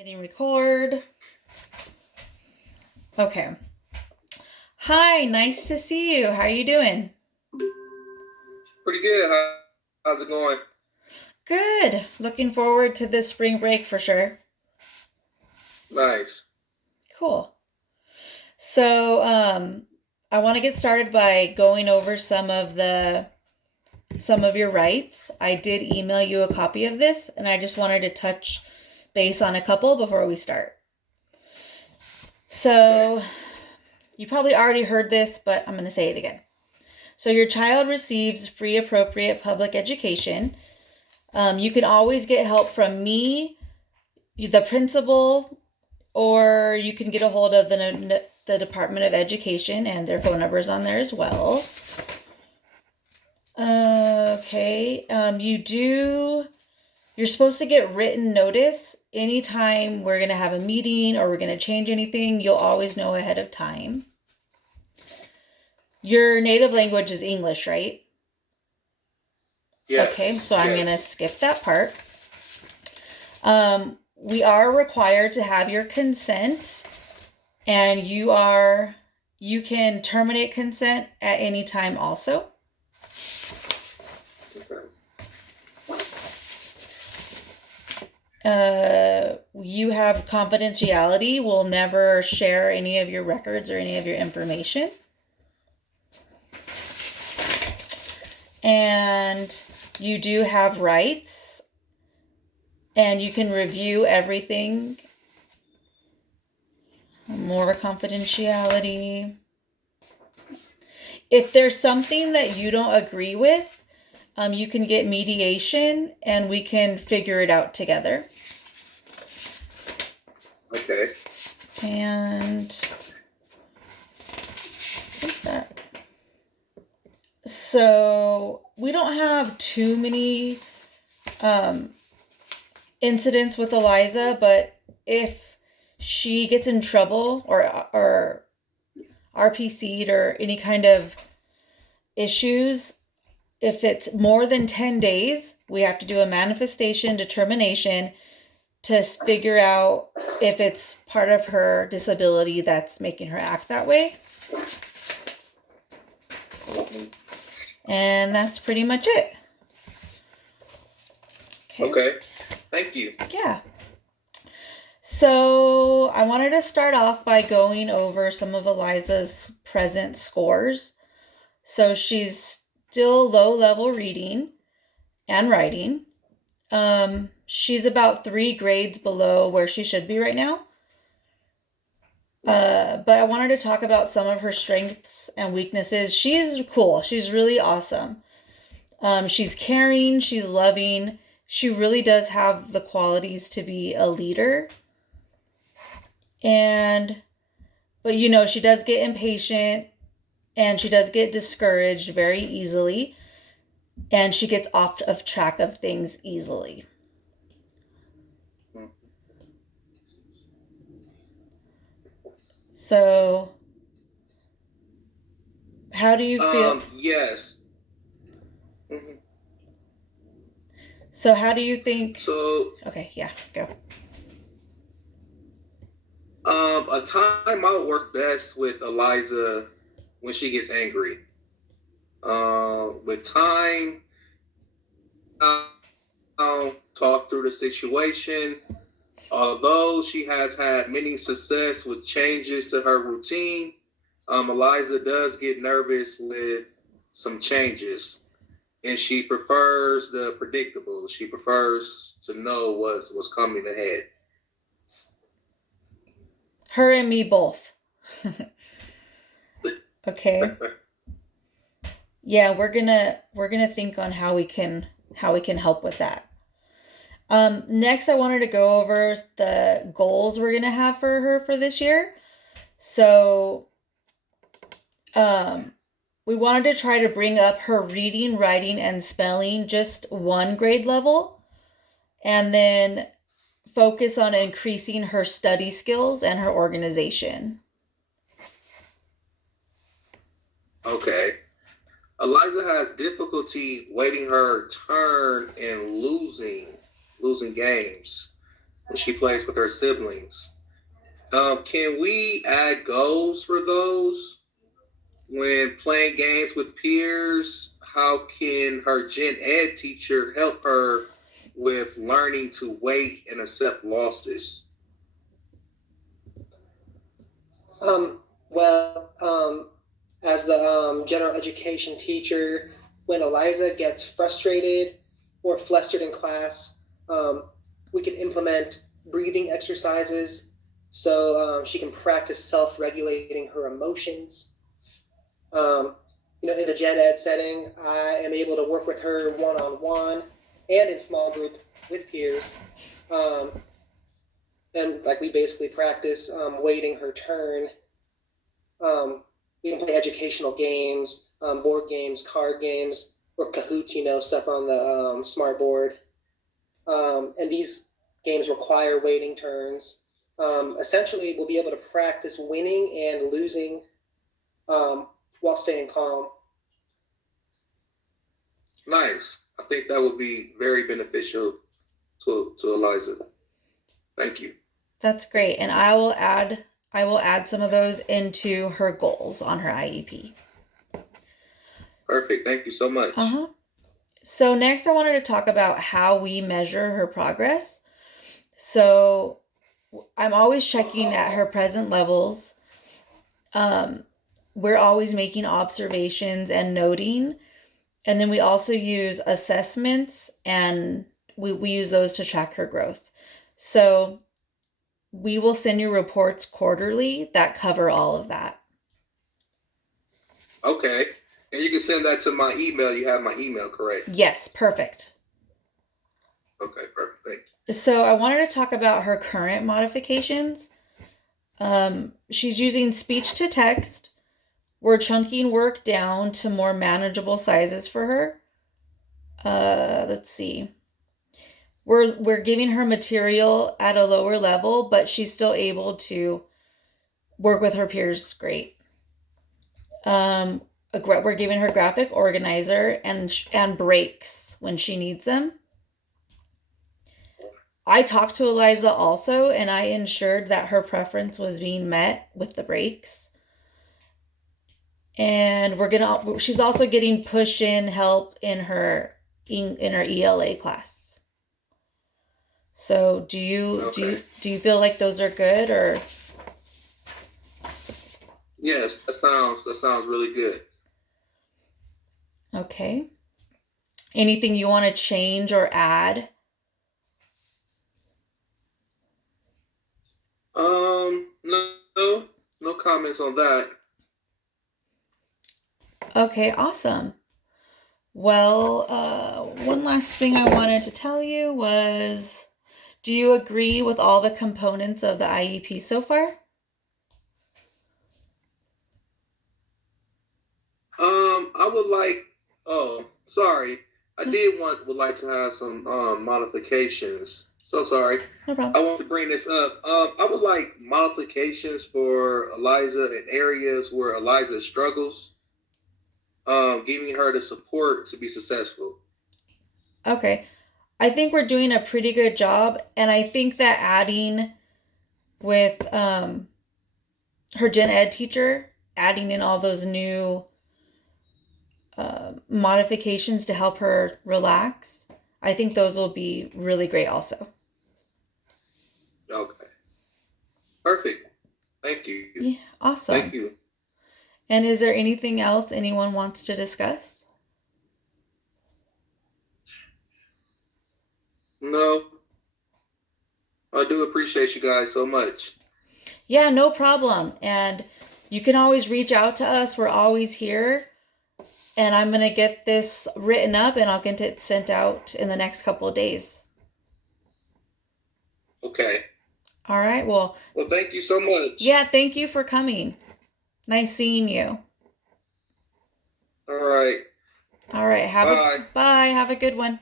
Hitting record. Okay. Hi, nice to see you. How are you doing? Pretty good. How's it going? Good. Looking forward to this spring break for sure. Nice. Cool. So, I want to get started by going over some of your rights. I did email you a copy of this, and I just wanted to touch base on a couple before we start. So, you probably already heard this, but I'm going to say it again. So, your child receives free appropriate public education. You can always get help from me, the principal, or you can get a hold of the Department of Education, and their phone number is on there as well. Okay. You're supposed to get written notice anytime we're going to have a meeting or we're going to change anything. You'll always know ahead of time. Your native language is English, right? Yes. Okay, so I'm going to Yes. skip that part. We are required to have your consent, and you can terminate consent at any time also. You have confidentiality. We'll never share any of your records or any of your information. And you do have rights, and you can review everything. More confidentiality. If there's something that you don't agree with, you can get mediation and we can figure it out together. Okay. And that. So we don't have too many incidents with Eliza, but if she gets in trouble or RPC'd or any kind of issues, if it's more than 10 days, we have to do a manifestation determination to figure out if it's part of her disability that's making her act that way. And that's pretty much it. Okay. Thank you. Yeah. So I wanted to start off by going over some of Eliza's present scores. So she's still low level reading and writing. She's about 3 grades below where she should be right now. But I wanted to talk about some of her strengths and weaknesses. She's cool. She's really awesome. She's caring. She's loving. She really does have the qualities to be a leader. But she does get impatient and she does get discouraged very easily. And she gets off of track of things easily. So, how do you feel? Yes. So, how do you think? So, Okay, yeah, go. a timeout works best with Eliza when she gets angry. With time, talk through the situation. Although she has had many success with changes to her routine, Eliza does get nervous with some changes, and she prefers the predictable. She prefers to know what's coming ahead. Her and me both. Okay. Yeah, we're gonna think on how we can help with that. Next, I wanted to go over the goals we're gonna have for her for this year. So, we wanted to try to bring up her reading, writing, and spelling just 1 grade level, and then focus on increasing her study skills and her organization. Okay. Eliza has difficulty waiting her turn and losing games. when she plays with her siblings. Can we add goals for those when playing games with peers? How can her gen ed teacher help her with learning to wait and accept losses? Well, as the general education teacher, when Eliza gets frustrated or flustered in class, um, we can implement breathing exercises so she can practice self-regulating her emotions. Um, in the gen ed setting, I am able to work with her one-on-one and in small group with peers. And like we basically practice waiting her turn. We can play educational games, board games, card games, or Kahoot, stuff on the smart board. And these games require waiting turns. Essentially, we'll be able to practice winning and losing while staying calm. Nice. I think that would be very beneficial to Eliza. Thank you. That's great. And I will add some of those into her goals on her IEP. Perfect. Thank you so much. So next I wanted to talk about how we measure her progress. So I'm always checking at her present levels. We're always making observations and noting. And then we also use assessments, and we use those to track her growth. So we will send you reports quarterly that cover all of that. Okay. And you can send that to my email. You have my email, correct? Yes, perfect. Okay, perfect. Thank you. So I wanted to talk about her current modifications. She's using speech to text. We're chunking work down to more manageable sizes for her. Let's see. We're giving her material at a lower level, but she's still able to work with her peers great. We're giving her graphic organizer and breaks when she needs them. I talked to Eliza also, and I ensured that her preference was being met with the breaks. And she's also getting push-in help in her ELA class. So do you feel like those are good, or? Yes, that sounds really good. Okay. Anything you want to change or add? No comments on that. Okay, awesome. Well, one last thing I wanted to tell you was, do you agree with all the components of the IEP so far? I would like. Oh, sorry. I would like to have some modifications. So sorry. No problem. I want to bring this up. I would like modifications for Eliza in areas where Eliza struggles. Giving her the support to be successful. Okay. I think we're doing a pretty good job, and I think that adding with her gen ed teacher, adding in all those new modifications to help her relax, I think those will be really great also. Okay. Perfect. Thank you. Yeah, awesome. Thank you. And is there anything else anyone wants to discuss? No. I do appreciate you guys so much. Yeah, no problem. And you can always reach out to us. We're always here. And I'm going to get this written up, and I'll get it sent out in the next couple of days. Okay. All right. Well, thank you so much. Yeah, thank you for coming. Nice seeing you. All right. All right. Bye. Have a good one.